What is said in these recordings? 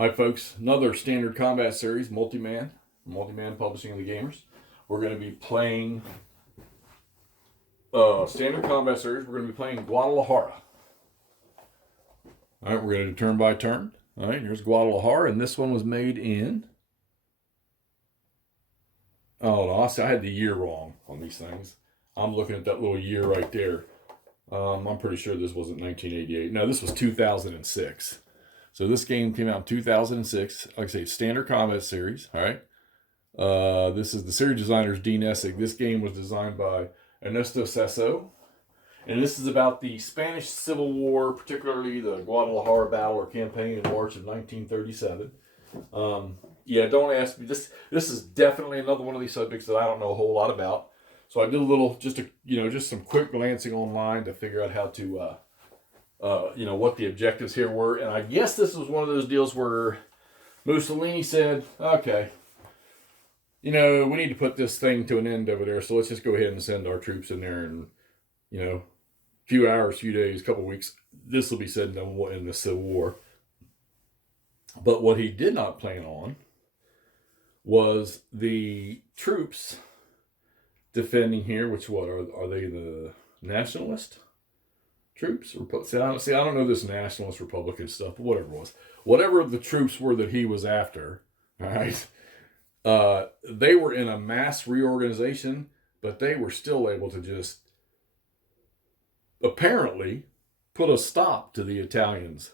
Hi, folks. Another standard combat series, multi-man publishing of the gamers. We're going to be playing standard combat series. We're going to be playing Guadalajara. All right, we're going to do turn by turn. All right, here's Guadalajara, and this one was made in. Oh, no, I had the year wrong on these things. I'm looking at that little year right there. I'm pretty sure this wasn't 1988. No, this was 2006. So this game came out in 2006. Like I say, standard combat series. All right. This is the series designer's Dean Essig. This game was designed by Ernesto Sasso. And this is about the Spanish Civil War, particularly the Guadalajara battle or campaign in March of 1937. Yeah, don't ask me. This is definitely another one of these subjects that I don't know a whole lot about. So I did a little, just some quick glancing online to figure out how to, what the objectives here were. And I guess this was one of those deals where Mussolini said, okay, we need to put this thing to an end over there. So let's just go ahead and send our troops in there and, a few hours, few days, couple weeks, this will be said in the Civil War. But what he did not plan on was the troops defending here, which are they the nationalist troops? See, I don't know this nationalist Republican stuff, but whatever it was. Whatever the troops were that he was after, all right, they were in a mass reorganization, but they were still able to just apparently put a stop to the Italians,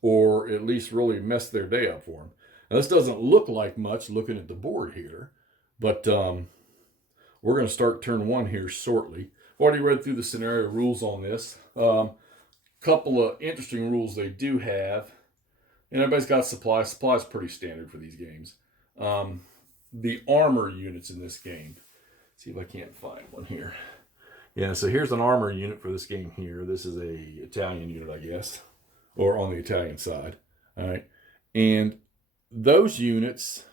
or at least really mess their day up for them. Now, this doesn't look like much looking at the board here, but we're going to start turn one here shortly. I've already read through the scenario rules on this. Couple of interesting rules they do have. And everybody's got supply. Supply is pretty standard for these games. The armor units in this game. Let's see if I can't find one here. Yeah, so here's an armor unit for this game here. This is a Italian unit, I guess, or on the Italian side. All right. And those units,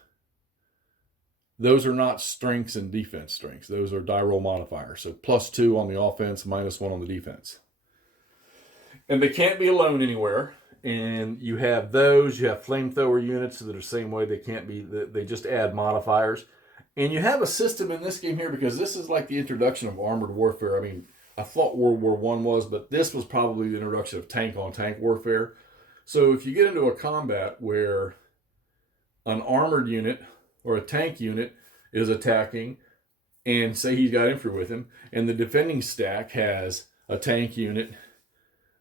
those are not strengths and defense strengths. Those are die roll modifiers. So +2 on the offense, -1 on the defense. And they can't be alone anywhere. And you have those. You have flamethrower units that are the same way. They can't be. They just add modifiers. And you have a system in this game here because this is like the introduction of armored warfare. I mean, I thought World War I was, but this was probably the introduction of tank-on-tank warfare. So if you get into a combat where an armored unit or a tank unit is attacking, and say he's got infantry with him, and the defending stack has a tank unit,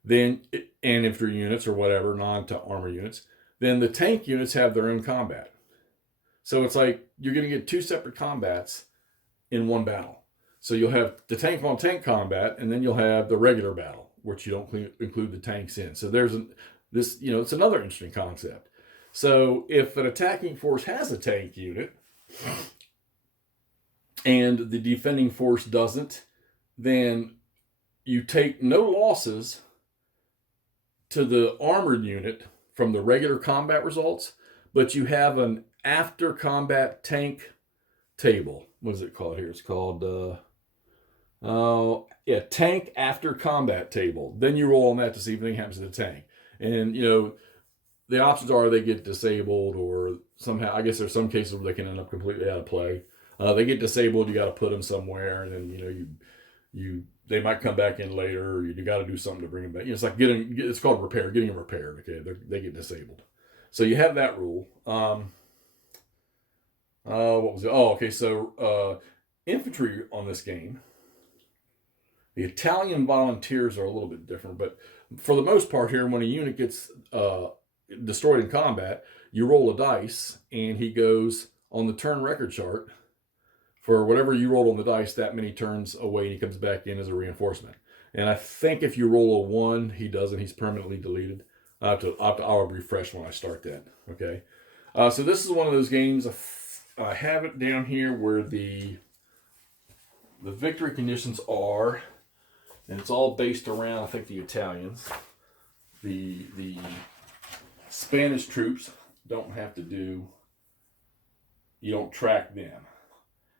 then and infantry units or whatever, non-armor units, then the tank units have their own combat. So it's like you're going to get two separate combats in one battle. So you'll have the tank-on-tank combat, and then you'll have the regular battle, which you don't include the tanks in. So it's another interesting concept. So if an attacking force has a tank unit and the defending force doesn't, then you take no losses to the armored unit from the regular combat results, but you have an after combat tank table. What is it called here? It's called tank after combat table. Then you roll on that to see if anything happens to the tank. And the options are they get disabled, or somehow, I guess there's some cases where they can end up completely out of play. They get disabled, you got to put them somewhere, and then they might come back in later, or you got to do something to bring them back. It's like it's called repair, getting them repaired. Okay, they get disabled. So you have that rule. What was it? Oh, okay. So infantry on this game, the Italian volunteers are a little bit different, but for the most part here, when a unit gets destroyed in combat, you roll a dice, and he goes on the turn record chart for whatever you rolled on the dice that many turns away, and he comes back in as a reinforcement. And I think if you roll a 1, he doesn't. He's permanently deleted. I'll refresh when I start that. Okay. So this is one of those games. I have it down here where the victory conditions are, and it's all based around, I think, the Italians. The Spanish troops don't have to do. You don't track them.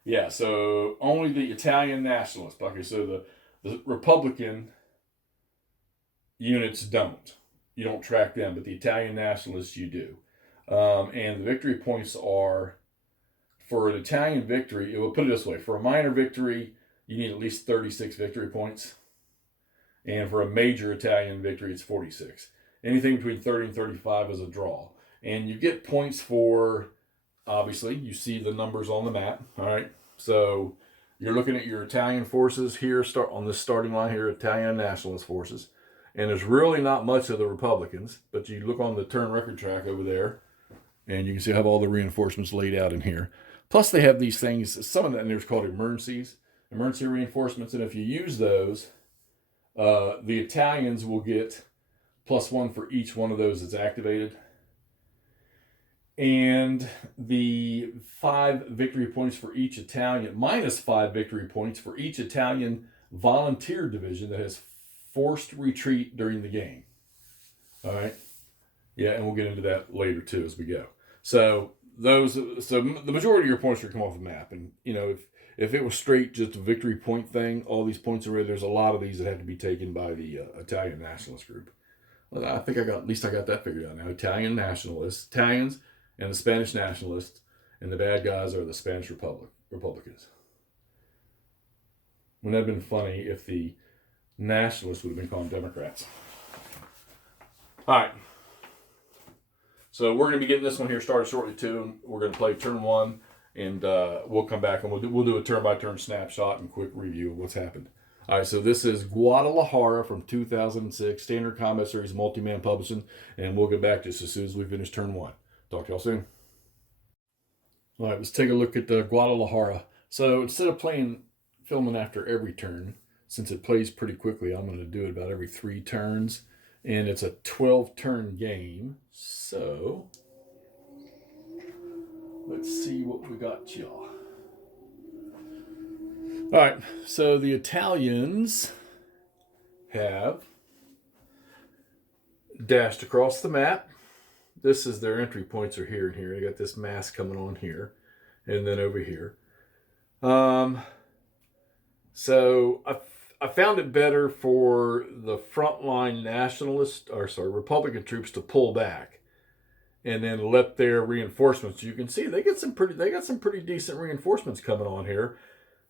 Yeah, so only the Italian nationalists. Okay, so the Republican units don't. You don't track them, but the Italian nationalists you do. And the victory points are, for an Italian victory, it will put it this way: for a minor victory, you need at least 36 victory points. And for a major Italian victory, it's 46. Anything between 30 and 35 is a draw. And you get points for, obviously, you see the numbers on the map. All right. So you're looking at your Italian forces here, start on this starting line here, Italian nationalist forces. And there's really not much of the Republicans, but you look on the turn record track over there, and you can see I have all the reinforcements laid out in here. Plus they have these things, some of them there's called emergency reinforcements. And if you use those, the Italians will get +1 for each one of those that's activated. And the 5 victory points for each Italian, -5 victory points for each Italian volunteer division that has forced retreat during the game. All right. Yeah, and we'll get into that later too as we go. So the majority of your points are come off the map. And, you know, if it was straight just a victory point thing, all these points are red, there's a lot of these that have to be taken by the Italian nationalist group. Well, I think at least I got that figured out now. Italian nationalists, Italians and the Spanish nationalists, and the bad guys are the Spanish Republicans. Wouldn't that have been funny if the nationalists would have been called Democrats? All right. So we're going to be getting this one here started shortly too. We're going to play turn 1, and we'll come back and we'll do a turn-by-turn snapshot and quick review of what's happened. All right, so this is Guadalajara from 2006, Standard Combat Series Multi-Man Publishing, and we'll get back just as soon as we finish turn 1. Talk to y'all soon. All right, let's take a look at the Guadalajara. So instead of filming after every turn, since it plays pretty quickly, I'm going to do it about every 3 turns. And it's a 12-turn game. So let's see what we got, y'all. All right, so the Italians have dashed across the map. This is their entry points are here and here. They got this mass coming on here and then over here. So I found it better for the frontline Republican troops to pull back and then let their reinforcements. You can see they got some pretty decent reinforcements coming on here.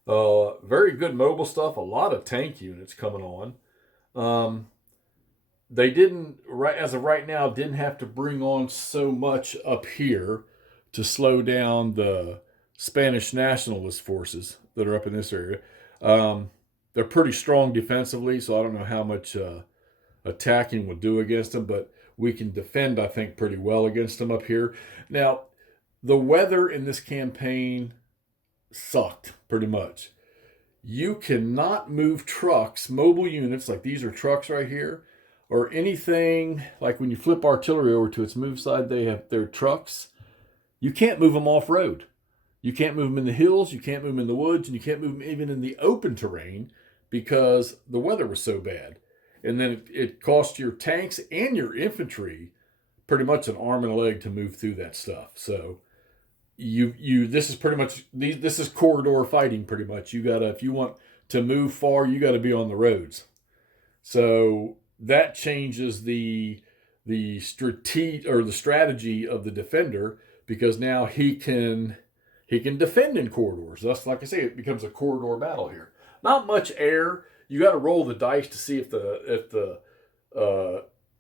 Very good mobile stuff. A lot of tank units coming on. They didn't, as of right now, didn't have to bring on so much up here to slow down the Spanish nationalist forces that are up in this area. They're pretty strong defensively, so I don't know how much attacking will do against them, but we can defend, I think, pretty well against them up here. Now, the weather in this campaign sucked pretty much. You cannot move trucks, mobile units, like these are trucks right here, or anything like when you flip artillery over to its move side, they have their trucks. You can't move them off-road. You can't move them in the hills, you can't move them in the woods, and you can't move them even in the open terrain because the weather was so bad. And then it cost your tanks and your infantry pretty much an arm and a leg to move through that stuff. So this is pretty much, this is corridor fighting pretty much. You gotta, if you want to move far, you gotta be on the roads. So that changes the strategy of the defender, because now he can defend in corridors. Thus, like I say, it becomes a corridor battle here. Not much air. You got to roll the dice to see if the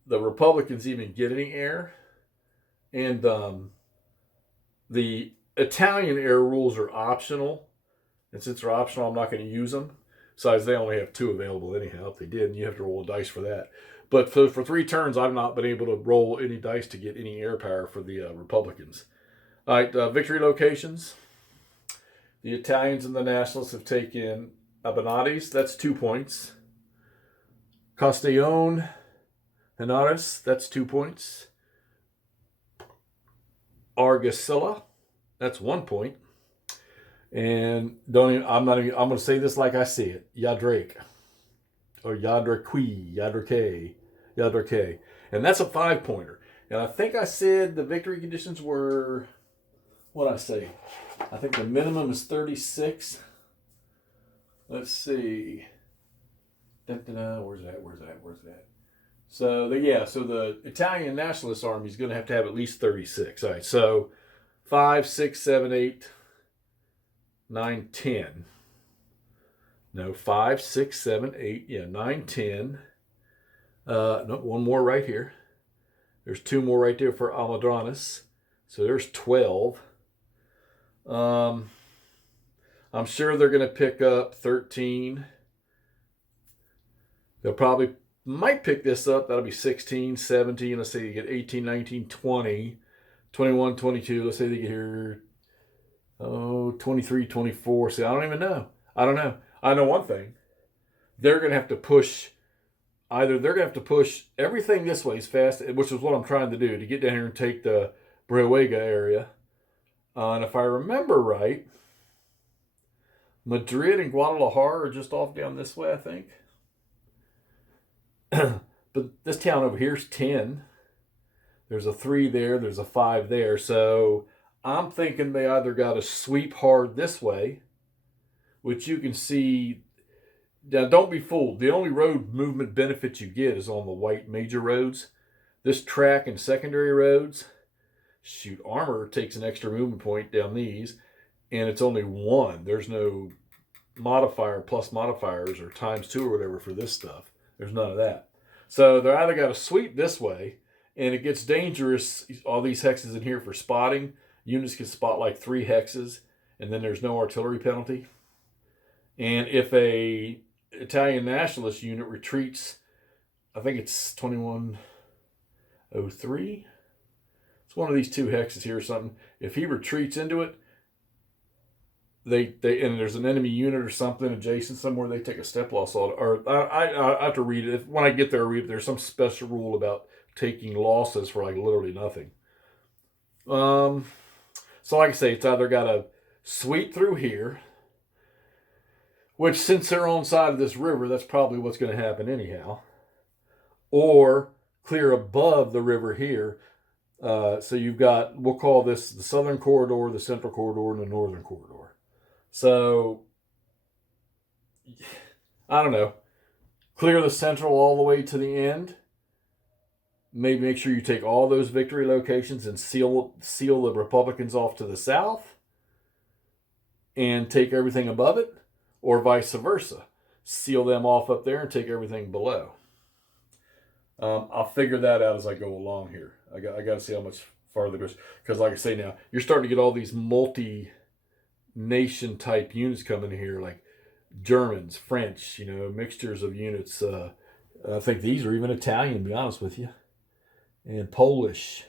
Republicans even get any air. And the Italian air rules are optional. And since they're optional, I'm not going to use them. Besides, they only have 2 available anyhow. If they did, you have to roll a dice for that. But for 3 turns, I've not been able to roll any dice to get any air power for the Republicans. All right, victory locations. The Italians and the Nationalists have taken Abanates, that's 2 points. Castellón, Henares, that's 2 points. Argasilla, that's 1 point. And I'm going to say this like I see it. Yadrake, or Yadrake. And that's a 5-pointer. And I think I said the victory conditions were, what I say? I think the minimum is 36. Let's see. Where's that? So the Italian Nationalist Army is going to have at least 36. All right, so 5, 6, 7, 8, 9, 10. No, 5, 6, 7, 8, yeah, 9, 10. No, one more right here. There's 2 more right there for Almadranas. So there's 12. I'm sure they're going to pick up 13. They'll probably might pick this up. That'll be 16, 17. Let's say you get 18, 19, 20, 21, 22. Let's say they get here, 23, 24. See, I don't even know. I don't know. I know one thing. They're going to have to push, either they're going to have to push everything this way as fast, which is what I'm trying to do, to get down here and take the Brehuega area. And if I remember right, Madrid and Guadalajara are just off down this way, I think. But this town over here is 10. There's a 3 there. There's a 5 there. So I'm thinking they either got to sweep hard this way, which you can see. Now, don't be fooled. The only road movement benefit you get is on the white major roads. This track and secondary roads, shoot, armor takes an extra movement point down these, and it's only 1. There's no modifier plus modifiers or ×2 or whatever for this stuff. There's none of that. So they're either got to sweep this way, and it gets dangerous, all these hexes in here for spotting. Units can spot like 3 hexes, and then there's no artillery penalty. And if a Italian nationalist unit retreats, I think it's 2103. It's one of these 2 hexes here or something. If he retreats into it, they and there's an enemy unit or something adjacent somewhere, they take a step loss on it. Or I have to read it. When I get there, read it. There's some special rule about taking losses for like literally nothing. So like I say, it's either got to sweep through here, which since they're on side of this river, that's probably what's going to happen anyhow, or clear above the river here. So you've got, we'll call this the southern corridor, the central corridor, and the northern corridor. So, I don't know. Clear the central all the way to the end. Maybe make sure you take all those victory locations and seal the Republicans off to the south and take everything above it, or vice versa. Seal them off up there and take everything below. I'll figure that out as I go along here. I got to see how much farther it goes. Because like I say now, you're starting to get all these multi-nation type units coming in here, like Germans, French, mixtures of units. I think these are even Italian, to be honest with you. And Polish.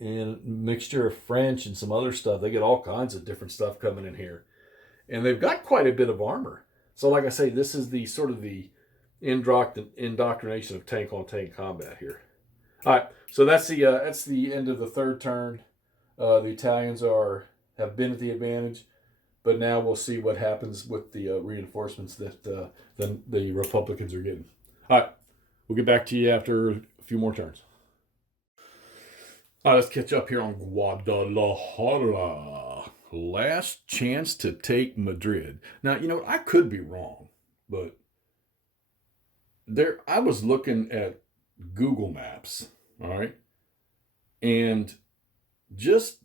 And mixture of French and some other stuff. They get all kinds of different stuff coming in here. And they've got quite a bit of armor. So like I say, this is the sort of the indoctrination of tank-on-tank combat here. All right, so that's the end of the third turn. The Italians have been at the advantage, but now we'll see what happens with the reinforcements that the Republicans are getting. All right, we'll get back to you after a few more turns. All right, let's catch up here on Guadalajara. Last chance to take Madrid. Now, I could be wrong, but I was looking at Google Maps, all right, and just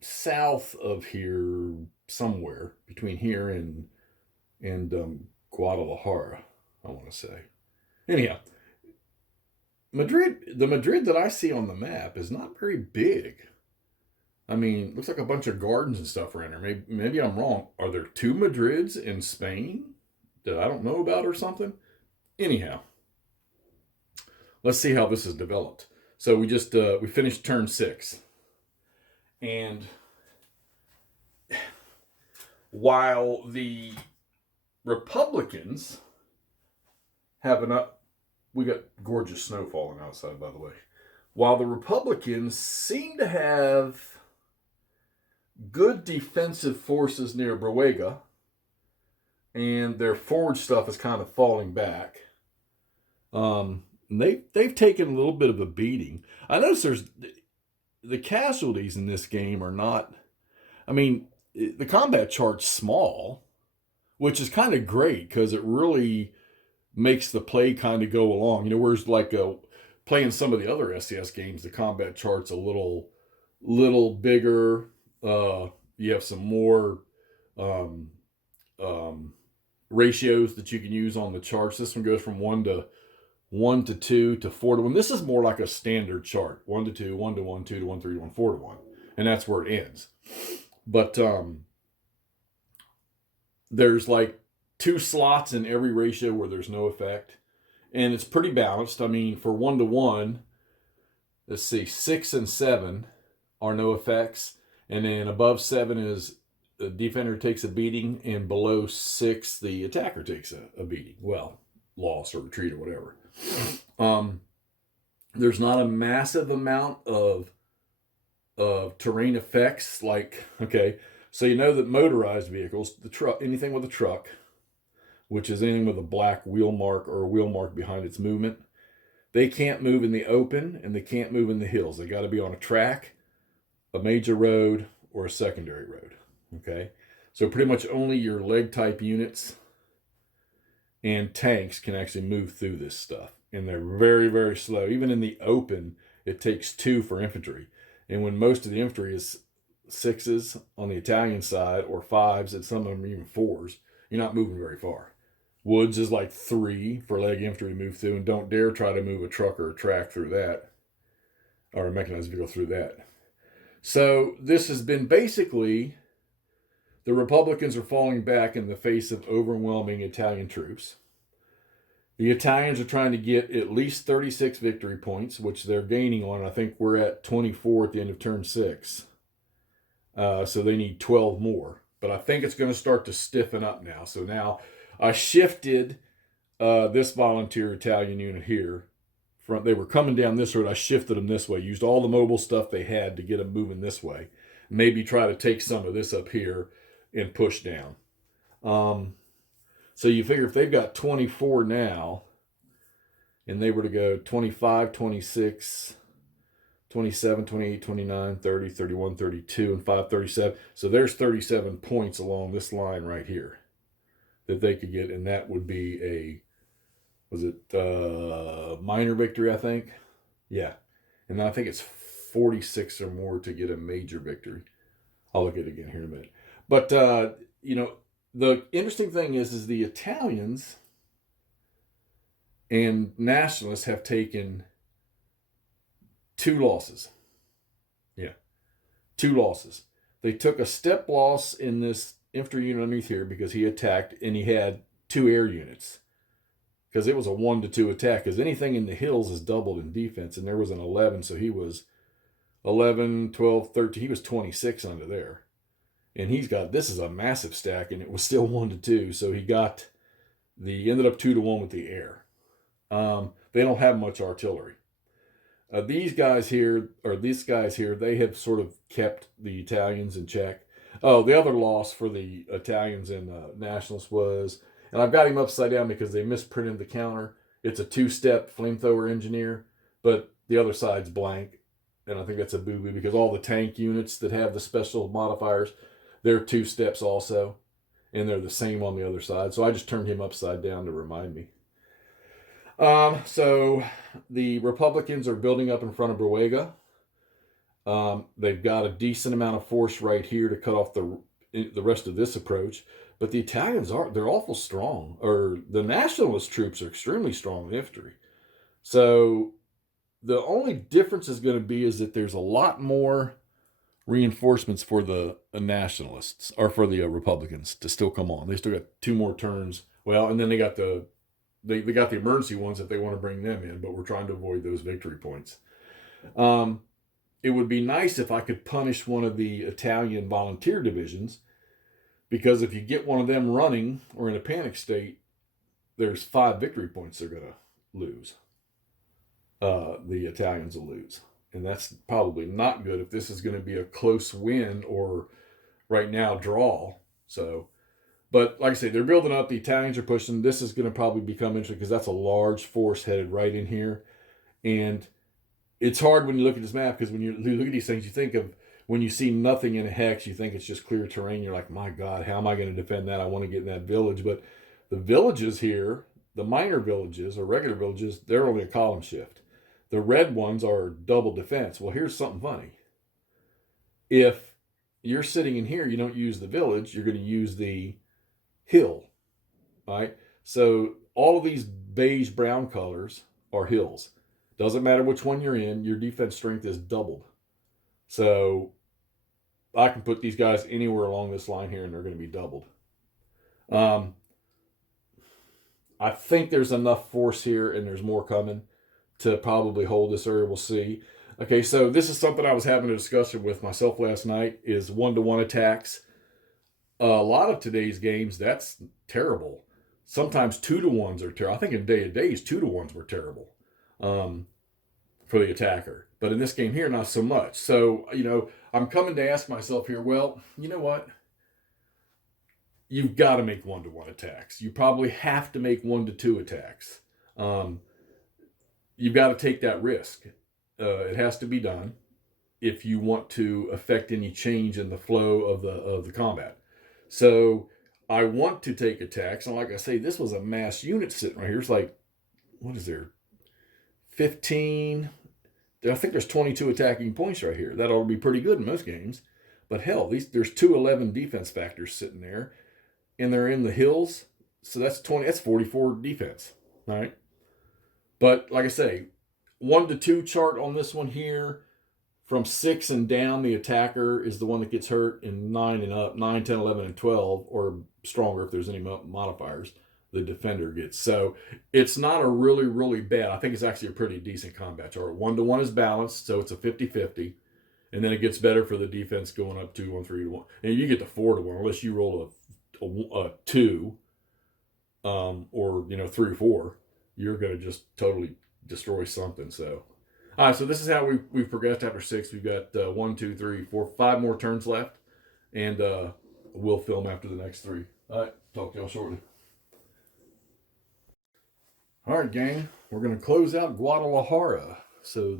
south of here, somewhere between here and Guadalajara, I want to say. Anyhow, the Madrid that I see on the map is not very big. I mean, looks like a bunch of gardens and stuff around there. Maybe I'm wrong. Are there 2 Madrids in Spain that I don't know about or something? Anyhow, let's see how this is developed. So we finished turn 6. And while the Republicans we got gorgeous snow falling outside, by the way. While the Republicans seem to have good defensive forces near Brehuega, and their forward stuff is kind of falling back. They've taken a little bit of a beating. I notice the casualties in this game are not. I mean, the combat chart's small, which is kind of great because it really makes the play kind of go along. Whereas like playing some of the other SCS games, the combat chart's a little bigger. You have some more um, um, ratios that you can use on the charts. This one goes from 1 to 2 to 4 to 1. This is more like a standard chart: 1 to 2, 1 to 1, 2 to 1, 3 to 1, 4 to 1, and that's where it ends. But there's like 2 slots in every ratio where there's no effect, and it's pretty balanced. I mean, for 1 to 1, let's see, 6 and 7 are no effects, and then above 7 is the defender takes a beating, and below 6 the attacker takes a beating. Well, loss or retreat or whatever. There's not a massive amount of terrain effects. Like, okay, so that motorized vehicles, the truck, anything with a truck, which is anything with a black wheel mark or a wheel mark behind its movement, they can't move in the open and they can't move in the hills. They got to be on a track, a major road, or a secondary road. Okay, so pretty much only your leg type units and tanks can actually move through this stuff, and they're very, very slow. Even in the open, it takes 2 for infantry, and when most of the infantry is 6s on the Italian side or 5s, and some of them are even 4s, you're not moving very far. Woods is like 3 for leg infantry to move through, and don't dare try to move a truck or a track through that, or a mechanized vehicle through that. So this has been basically, the Republicans are falling back in the face of overwhelming Italian troops. The Italians are trying to get at least 36 victory points, which they're gaining on. I think we're at 24 at the end of turn 6. So they need 12 more. But I think it's going to start to stiffen up now. So now I shifted this volunteer Italian unit here. They were coming down this road. I shifted them this way. Used all the mobile stuff they had to get them moving this way. Maybe try to take some of this up here and push down. So you figure if they've got 24 now, and they were to go 25, 26, 27, 28, 29, 30, 31, 32, and 5, 37. So there's 37 points along this line right here that they could get, and that would be a, minor victory, I think? Yeah. And I think it's 46 or more to get a major victory. I'll look at it again here in a minute. But, the interesting thing is the Italians and nationalists have taken 2 losses. Yeah, 2 losses. They took a step loss in this infantry unit underneath here because he attacked, and he had 2 air units. Because it was a 1 to 2 attack. Because anything in the hills is doubled in defense, and there was an 11, so he was 11, 12, 13. He was 26 under there. And this is a massive stack, and it was still 1 to 2. So he ended up 2 to 1 with the air. They don't have much artillery. These guys here, they have sort of kept the Italians in check. Oh, the other loss for the Italians and nationalists was, and I've got him upside down because they misprinted the counter. It's a 2-step flamethrower engineer, but the other side's blank. And I think that's a boo-boo because all the tank units that have the special modifiers, they're 2 steps also, and they're the same on the other side. So I just turned him upside down to remind me. So the Republicans are building up in front of Bruega. They've got a decent amount of force right here to cut off the rest of this approach. But the Italians they're awful strong. Or the nationalist troops are extremely strong in infantry. So the only difference is going to be is that there's a lot more reinforcements for the nationalists, or for the Republicans to still come on. They still got 2 more turns. Well, and then they got the emergency ones if they want to bring them in, but we're trying to avoid those victory points. It would be nice if I could punish one of the Italian volunteer divisions, because if you get one of them running or in a panic state, there's 5 victory points they're going to lose. The Italians will lose. And that's probably not good if this is going to be a close win or right now draw. So, but like I say, they're building up. The Italians are pushing. This is going to probably become interesting because that's a large force headed right in here. And it's hard when you look at this map because when you look at these things, you think of when you see nothing in a hex, you think it's just clear terrain. You're like, my God, how am I going to defend that? I want to get in that village. But the villages here The minor villages or regular villages, they're only a column shift. The red ones are double defense. Well, here's something funny. If you're sitting in here, you don't use the village, you're going to use the hill, right? So all of these beige brown colors are hills. Doesn't matter which one you're in, your defense strength is doubled. So I can put these guys anywhere along this line here and they're going to be doubled. I think there's enough force here and there's more coming to probably hold this area. We'll see. Okay, so this is something I was having a discussion with myself last night, is one-to-one attacks. A lot of today's games, that's terrible. Sometimes 2-to-1s are terrible. I think in Day of Days, 2-to-1s were terrible for the attacker. But in this game here, not so much. So, I'm coming to ask myself here, well, you know what? You've got to make one-to-one attacks. You probably have to make 1-to-2 attacks. You've got to take that risk. It has to be done if you want to affect any change in the flow of the combat. So I want to take attacks, and like I say, this was a mass unit sitting right here. It's like, what is there? 15. I think there's 22 attacking points right here. That ought to be pretty good in most games. But hell, there's 211 defense factors sitting there, and they're in the hills. So that's 20. That's 44 defense. All right. But like I say, 1-to-2 chart on this one here. From 6 and down, the attacker is the one that gets hurt, and 9 and up, 9, 10, 11, and 12, or stronger if there's any modifiers, the defender gets. So it's not a really, really bad. I think it's actually a pretty decent combat chart. 1-to-1 is balanced, so it's a 50-50. And then it gets better for the defense going up 2-1, 3-1. And you get to 4-1 unless you roll a 2 or 3 or 4. You're going to just totally destroy something. So. All right, so this is how we've progressed after 6. We've got 1, 2, 3, 4, 5 more turns left, and we'll film after the next 3. All right, talk to y'all shortly. All right, gang, we're going to close out Guadalajara. So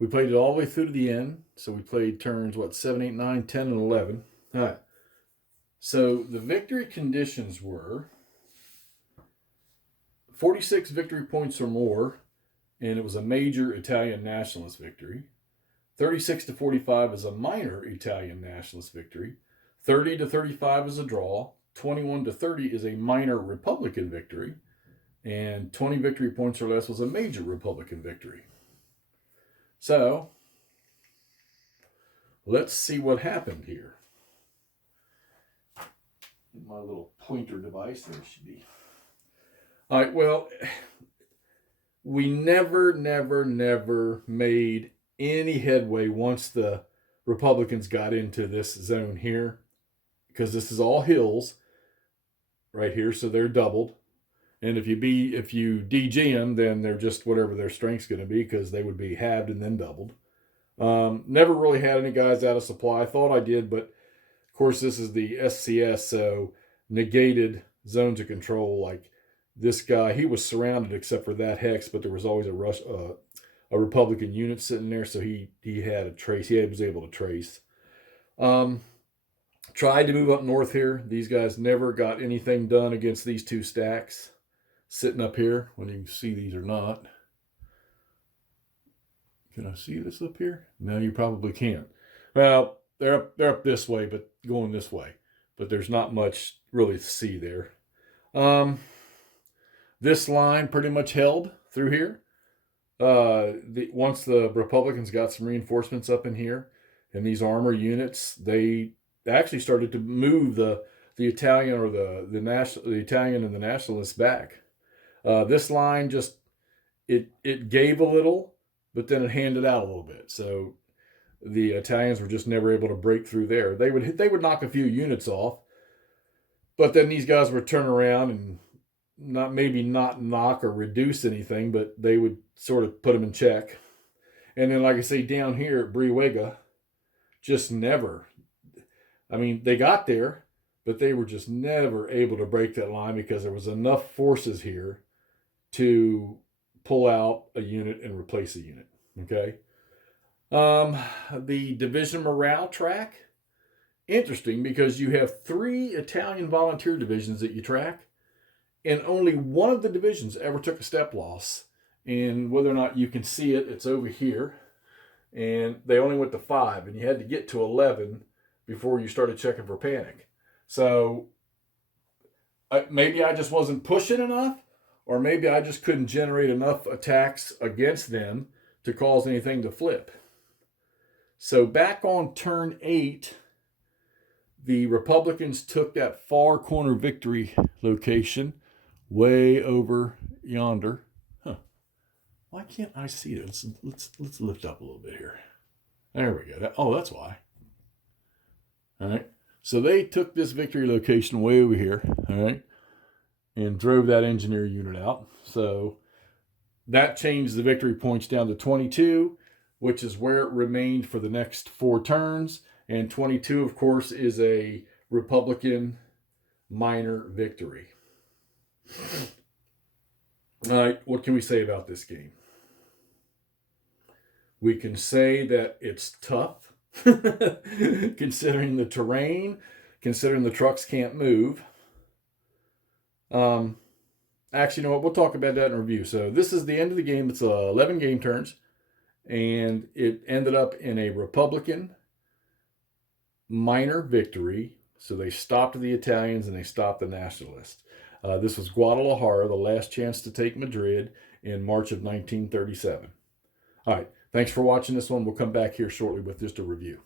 we played it all the way through to the end. So we played turns, 7, 8, 9, 10, and 11. All right, so the victory conditions were 46 victory points or more, and it was a major Italian nationalist victory. 36-45 is a minor Italian nationalist victory. 30-35 is a draw. 21-30 is a minor Republican victory. And 20 victory points or less was a major Republican victory. So, let's see what happened here. My little pointer device, there should be. All right, well, we never made any headway once the Republicans got into this zone here, because this is all hills right here, so they're doubled. And if you DG them, then they're just whatever their strength's going to be, because they would be halved and then doubled. Never really had any guys out of supply. I thought I did, but of course this is the SCS, so negated zones of control. Like this guy, he was surrounded except for that hex, but there was always a Republican unit sitting there, so he had a trace. He was able to trace. Tried to move up north here. These guys never got anything done against these two stacks sitting up here. When you can see these or not. Can I see this up here? No, you probably can't. Well, they're up this way, but going this way. But there's not much really to see there. This line pretty much held through here. Once the Republicans got some reinforcements up in here, and these armor units, they actually started to move the Italian or the Italian and the nationalists back. This line just it gave a little, but then it handed out a little bit. So the Italians were just never able to break through there. They would knock a few units off, but then these guys would turn around and not knock or reduce anything, but they would sort of put them in check. And then, like I say, down here at Brihuega, just never. I mean, they got there, but they were just never able to break that line because there was enough forces here to pull out a unit and replace a unit. Okay. The division morale track, interesting because you have 3 Italian volunteer divisions that you track, and only one of the divisions ever took a step loss. And whether or not you can see it, it's over here. And they only went to 5, and you had to get to 11 before you started checking for panic. So maybe I just wasn't pushing enough, or maybe I just couldn't generate enough attacks against them to cause anything to flip. So back on turn 8, the Republicans took that far corner victory location way over yonder. Why can't I see it? Let's lift up a little bit here. There we go. Oh, that's why. All right. So they took this victory location way over here, all right, and drove that engineer unit out. So that changed the victory points down to 22, which is where it remained for the next 4 turns. And 22, of course, is a Republican minor victory. All right, what can we say about this game? We can say that it's tough, considering the terrain, considering the trucks can't move. Actually, you know what? We'll talk about that in review. So this is the end of the game. It's 11 game turns, and it ended up in a Republican minor victory. So they stopped the Italians and they stopped the nationalists. This was Guadalajara, the last chance to take Madrid in March of 1937. All right. Thanks for watching this one. We'll come back here shortly with just a review.